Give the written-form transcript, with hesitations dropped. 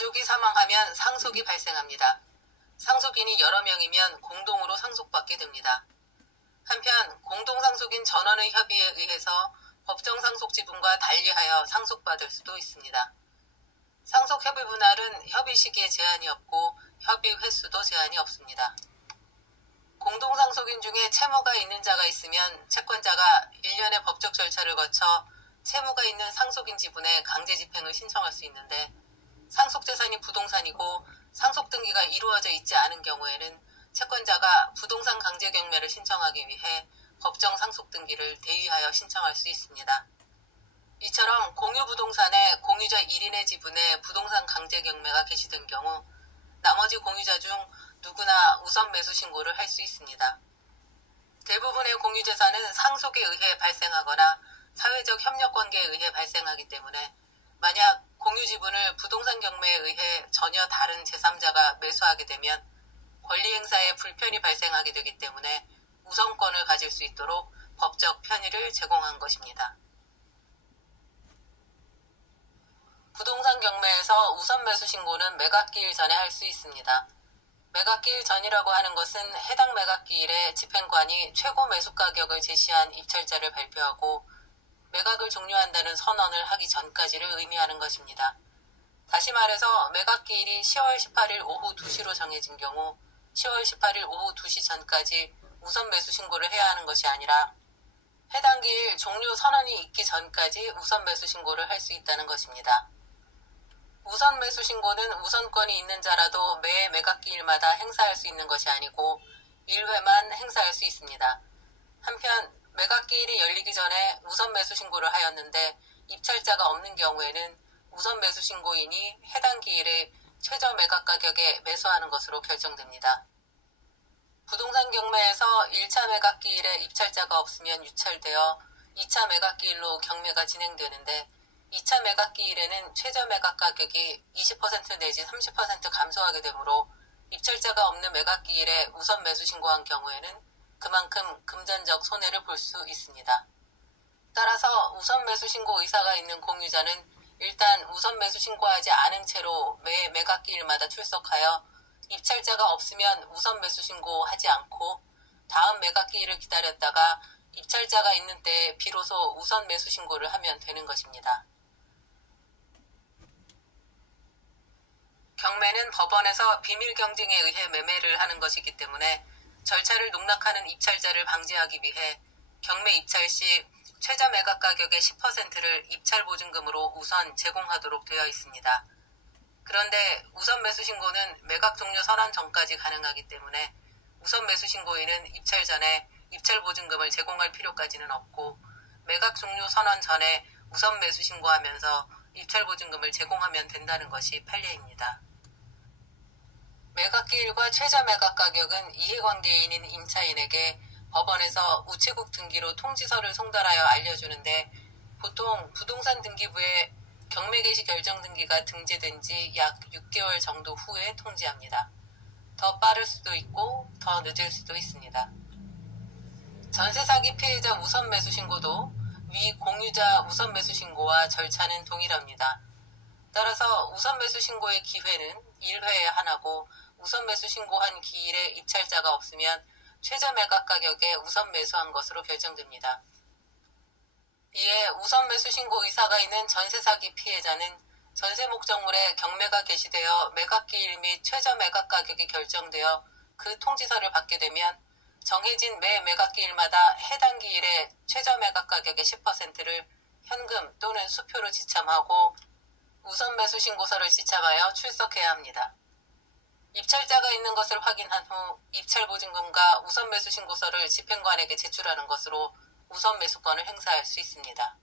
가족이 사망하면 상속이 발생합니다. 상속인이 여러 명이면 공동으로 상속받게 됩니다. 한편 공동상속인 전원의 협의에 의해서 법정 상속 지분과 달리하여 상속받을 수도 있습니다. 상속 협의 분할은 협의 시기에 제한이 없고 협의 횟수도 제한이 없습니다. 공동상속인 중에 채무가 있는 자가 있으면 채권자가 1년의 법적 절차를 거쳐 채무가 있는 상속인 지분의 강제 집행을 신청할 수 있는데, 상속재산이 부동산이고 상속등기가 이루어져 있지 않은 경우에는 채권자가 부동산 강제 경매를 신청하기 위해 법정 상속등기를 대의하여 신청할 수 있습니다. 이처럼 공유부동산의 공유자 1인의 지분에 부동산 강제 경매가 개시된 경우 나머지 공유자 중 누구나 우선 매수 신고를 할 수 있습니다. 대부분의 공유재산은 상속에 의해 발생하거나 사회적 협력관계에 의해 발생하기 때문에 만약 공유지분을 부동산 경매에 의해 전혀 다른 제3자가 매수하게 되면 권리행사에 불편이 발생하게 되기 때문에 우선권을 가질 수 있도록 법적 편의를 제공한 것입니다. 부동산 경매에서 우선 매수 신고는 매각기일 전에 할 수 있습니다. 매각기일 전이라고 하는 것은 해당 매각기일에 집행관이 최고 매수가격을 제시한 입찰자를 발표하고 매각을 종료한다는 선언을 하기 전까지를 의미하는 것입니다. 다시 말해서 매각기일이 10월 18일 오후 2시로 정해진 경우 10월 18일 오후 2시 전까지 우선 매수 신고를 해야 하는 것이 아니라 해당 기일 종료 선언이 있기 전까지 우선 매수 신고를 할 수 있다는 것입니다. 우선 매수 신고는 우선권이 있는 자라도 매 매각기일마다 행사할 수 있는 것이 아니고 1회만 행사할 수 있습니다. 한편 매각기일이 열리기 전에 우선 매수 신고를 하였는데 입찰자가 없는 경우에는 우선 매수 신고인이 해당 기일에 최저 매각 가격에 매수하는 것으로 결정됩니다. 부동산 경매에서 1차 매각기일에 입찰자가 없으면 유찰되어 2차 매각기일로 경매가 진행되는데 2차 매각기일에는 최저 매각 가격이 20% 내지 30% 감소하게 되므로 입찰자가 없는 매각기일에 우선 매수 신고한 경우에는 그만큼 금전적 손해를 볼 수 있습니다. 따라서 우선 매수 신고 의사가 있는 공유자는 일단 우선 매수 신고하지 않은 채로 매 매각기일마다 출석하여 입찰자가 없으면 우선 매수 신고하지 않고 다음 매각기일을 기다렸다가 입찰자가 있는 때에 비로소 우선 매수 신고를 하면 되는 것입니다. 경매는 법원에서 비밀 경쟁에 의해 매매를 하는 것이기 때문에 절차를 농락하는 입찰자를 방지하기 위해 경매 입찰 시 최저 매각 가격의 10%를 입찰 보증금으로 우선 제공하도록 되어 있습니다. 그런데 우선 매수 신고는 매각 종료 선언 전까지 가능하기 때문에 우선 매수 신고인은 입찰 전에 입찰 보증금을 제공할 필요까지는 없고 매각 종료 선언 전에 우선 매수 신고하면서 입찰 보증금을 제공하면 된다는 것이 판례입니다. 매각기일과 최저 매각 가격은 이해관계인인 임차인에게 법원에서 우체국 등기로 통지서를 송달하여 알려주는데 보통 부동산 등기부에 경매 개시 결정 등기가 등재된 지 약 6개월 정도 후에 통지합니다. 더 빠를 수도 있고 더 늦을 수도 있습니다. 전세 사기 피해자 우선 매수 신고도 위 공유자 우선 매수 신고와 절차는 동일합니다. 따라서 우선 매수 신고의 기회는 1회에 하나고 우선 매수 신고한 기일에 입찰자가 없으면 최저 매각 가격에 우선 매수한 것으로 결정됩니다. 이에 우선 매수 신고 의사가 있는 전세 사기 피해자는 전세 목적물에 경매가 개시되어 매각기일 및 최저 매각 가격이 결정되어 그 통지서를 받게 되면 정해진 매 매각기일마다 해당 기일의 최저 매각 가격의 10%를 현금 또는 수표로 지참하고 우선 매수 신고서를 지참하여 출석해야 합니다. 입찰자가 있는 것을 확인한 후 입찰 보증금과 우선 매수 신고서를 집행관에게 제출하는 것으로 우선 매수권을 행사할 수 있습니다.